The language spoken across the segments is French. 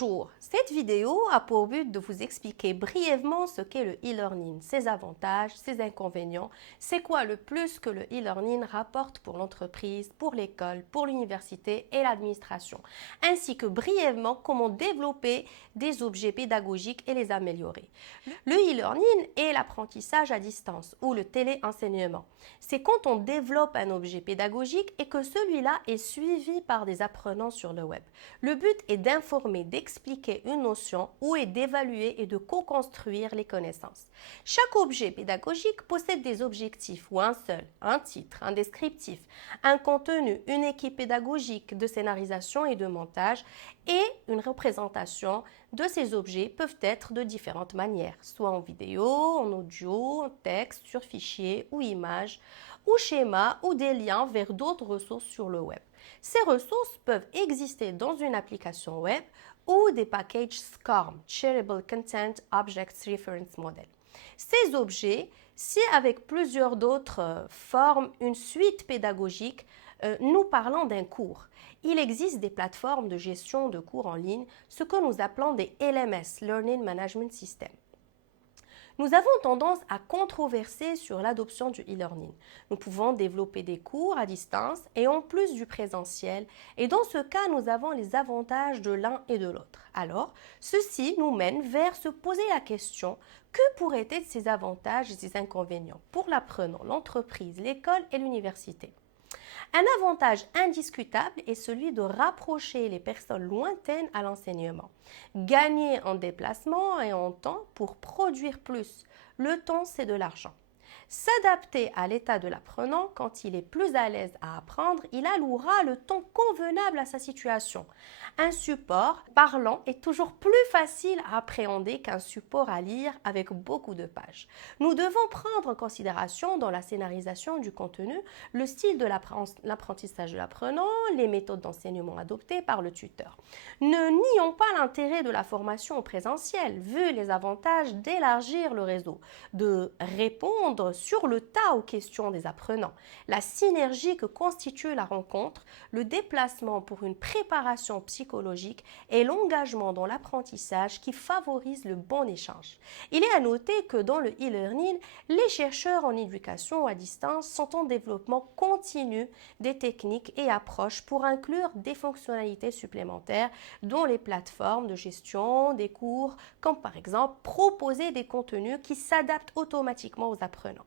Bonjour, cette vidéo a pour but de vous expliquer brièvement ce qu'est le e-learning, ses avantages, ses inconvénients, c'est quoi le plus que le e-learning rapporte pour l'entreprise, pour l'école, pour l'université et l'administration, ainsi que brièvement comment développer des objets pédagogiques et les améliorer. Le e-learning est l'apprentissage à distance ou le téléenseignement. C'est quand on développe un objet pédagogique et que celui-là est suivi par des apprenants sur le web. Le but est d'informer, d'expliquer une notion ou est d'évaluer et de co-construire les connaissances. Chaque objet pédagogique possède des objectifs ou un seul, un titre, un descriptif, un contenu, une équipe pédagogique de scénarisation et de montage et une représentation de ces objets peuvent être de différentes manières, soit en vidéo, en audio, en texte, sur fichier ou image, ou schéma ou des liens vers d'autres ressources sur le web. Ces ressources peuvent exister dans une application web ou des packages SCORM, Shareable Content Object Reference Model. Ces objets, si avec plusieurs d'autres forment une suite pédagogique, nous parlons d'un cours. Il existe des plateformes de gestion de cours en ligne, ce que nous appelons des LMS, Learning Management System. Nous avons tendance à controverser sur l'adoption du e-learning. Nous pouvons développer des cours à distance et en plus du présentiel. Et dans ce cas, nous avons les avantages de l'un et de l'autre. Alors, ceci nous mène vers se poser la question, que pourraient être ces avantages et ces inconvénients pour l'apprenant, l'entreprise, l'école et l'université? Un avantage indiscutable est celui de rapprocher les personnes lointaines à l'enseignement. Gagner en déplacement et en temps pour produire plus. Le temps, c'est de l'argent. S'adapter à l'état de l'apprenant quand il est plus à l'aise à apprendre, il allouera le temps convenable à sa situation. Un support parlant est toujours plus facile à appréhender qu'un support à lire avec beaucoup de pages. Nous devons prendre en considération dans la scénarisation du contenu le style de l'apprentissage de l'apprenant, les méthodes d'enseignement adoptées par le tuteur. Ne nions pas l'intérêt de la formation en présentiel, vu les avantages d'élargir le réseau, de répondre sur le tas aux questions des apprenants, la synergie que constitue la rencontre, le déplacement pour une préparation psychologique et l'engagement dans l'apprentissage qui favorise le bon échange. Il est à noter que dans le e-learning, les chercheurs en éducation à distance sont en développement continu des techniques et approches pour inclure des fonctionnalités supplémentaires dont les plateformes de gestion des cours, comme par exemple proposer des contenus qui s'adaptent automatiquement aux apprenants,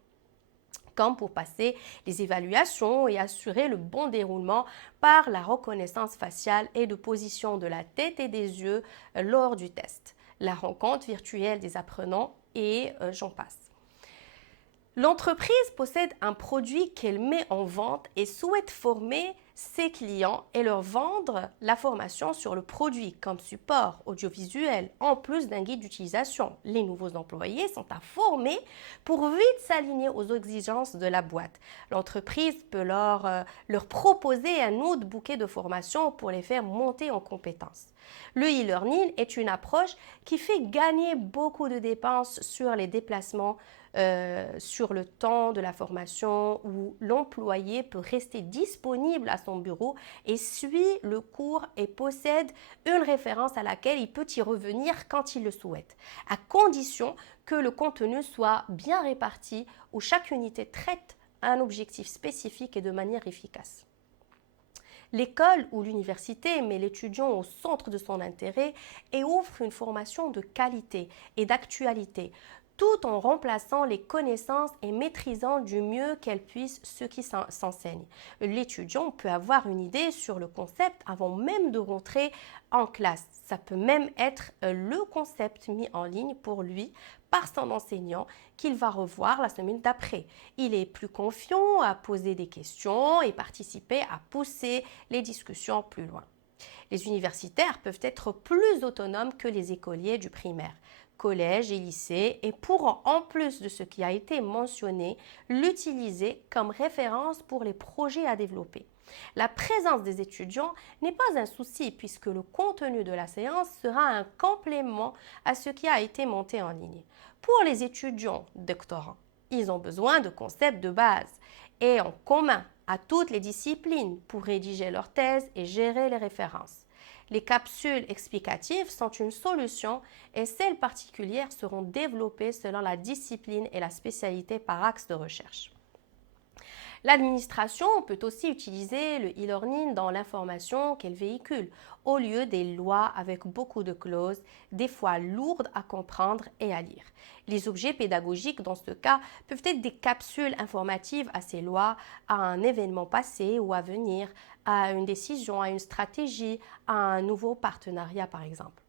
comme pour passer les évaluations et assurer le bon déroulement par la reconnaissance faciale et de position de la tête et des yeux lors du test, la rencontre virtuelle des apprenants et j'en passe. L'entreprise possède un produit qu'elle met en vente et souhaite former ses clients et leur vendre la formation sur le produit comme support audiovisuel, en plus d'un guide d'utilisation. Les nouveaux employés sont à former pour vite s'aligner aux exigences de la boîte. L'entreprise peut leur proposer un autre bouquet de formation pour les faire monter en compétences. Le e-learning est une approche qui fait gagner beaucoup de dépenses sur les déplacements, sur le temps de la formation où l'employé peut rester disponible à son bureau et suit le cours et possède une référence à laquelle il peut y revenir quand il le souhaite, à condition que le contenu soit bien réparti où chaque unité traite un objectif spécifique et de manière efficace. L'école ou l'université met l'étudiant au centre de son intérêt et offre une formation de qualité et d'actualité, tout en remplaçant les connaissances et maîtrisant du mieux qu'elle puisse ce qui s'enseigne. L'étudiant peut avoir une idée sur le concept avant même de rentrer en classe. Ça peut même être le concept mis en ligne pour lui par son enseignant qu'il va revoir la semaine d'après. Il est plus confiant à poser des questions et participer à pousser les discussions plus loin. Les universitaires peuvent être plus autonomes que les écoliers du primaire, collège et lycée et pourront, en plus de ce qui a été mentionné, l'utiliser comme référence pour les projets à développer. La présence des étudiants n'est pas un souci puisque le contenu de la séance sera un complément à ce qui a été monté en ligne. Pour les étudiants doctorants, ils ont besoin de concepts de base et en commun à toutes les disciplines pour rédiger leur thèse et gérer les références. Les capsules explicatives sont une solution et celles particulières seront développées selon la discipline et la spécialité par axe de recherche. L'administration peut aussi utiliser le e-learning dans l'information qu'elle véhicule, au lieu des lois avec beaucoup de clauses, des fois lourdes à comprendre et à lire. Les objets pédagogiques, dans ce cas, peuvent être des capsules informatives à ces lois, à un événement passé ou à venir, à une décision, à une stratégie, à un nouveau partenariat par exemple.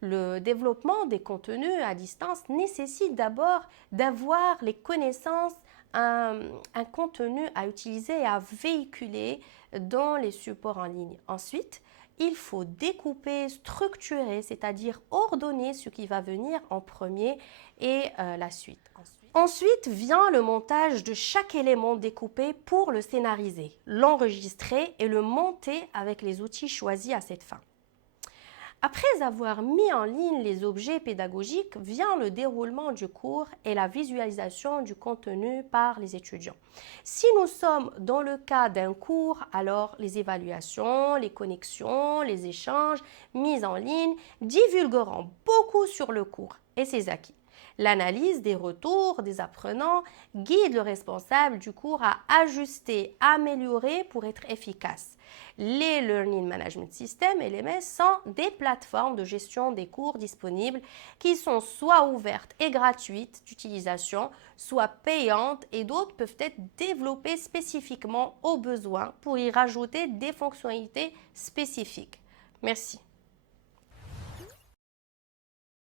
Le développement des contenus à distance nécessite d'abord d'avoir les connaissances, un contenu à utiliser et à véhiculer dans les supports en ligne. Ensuite, il faut découper, structurer, c'est-à-dire ordonner ce qui va venir en premier et la suite. Ensuite vient le montage de chaque élément découpé pour le scénariser, l'enregistrer et le monter avec les outils choisis à cette fin. Après avoir mis en ligne les objets pédagogiques, vient le déroulement du cours et la visualisation du contenu par les étudiants. Si nous sommes dans le cas d'un cours, alors les évaluations, les connexions, les échanges mis en ligne divulgueront beaucoup sur le cours et ses acquis. L'analyse des retours des apprenants guide le responsable du cours à ajuster, améliorer pour être efficace. Les Learning Management Systems, LMS, sont des plateformes de gestion des cours disponibles qui sont soit ouvertes et gratuites d'utilisation, soit payantes et d'autres peuvent être développées spécifiquement aux besoins pour y rajouter des fonctionnalités spécifiques. Merci.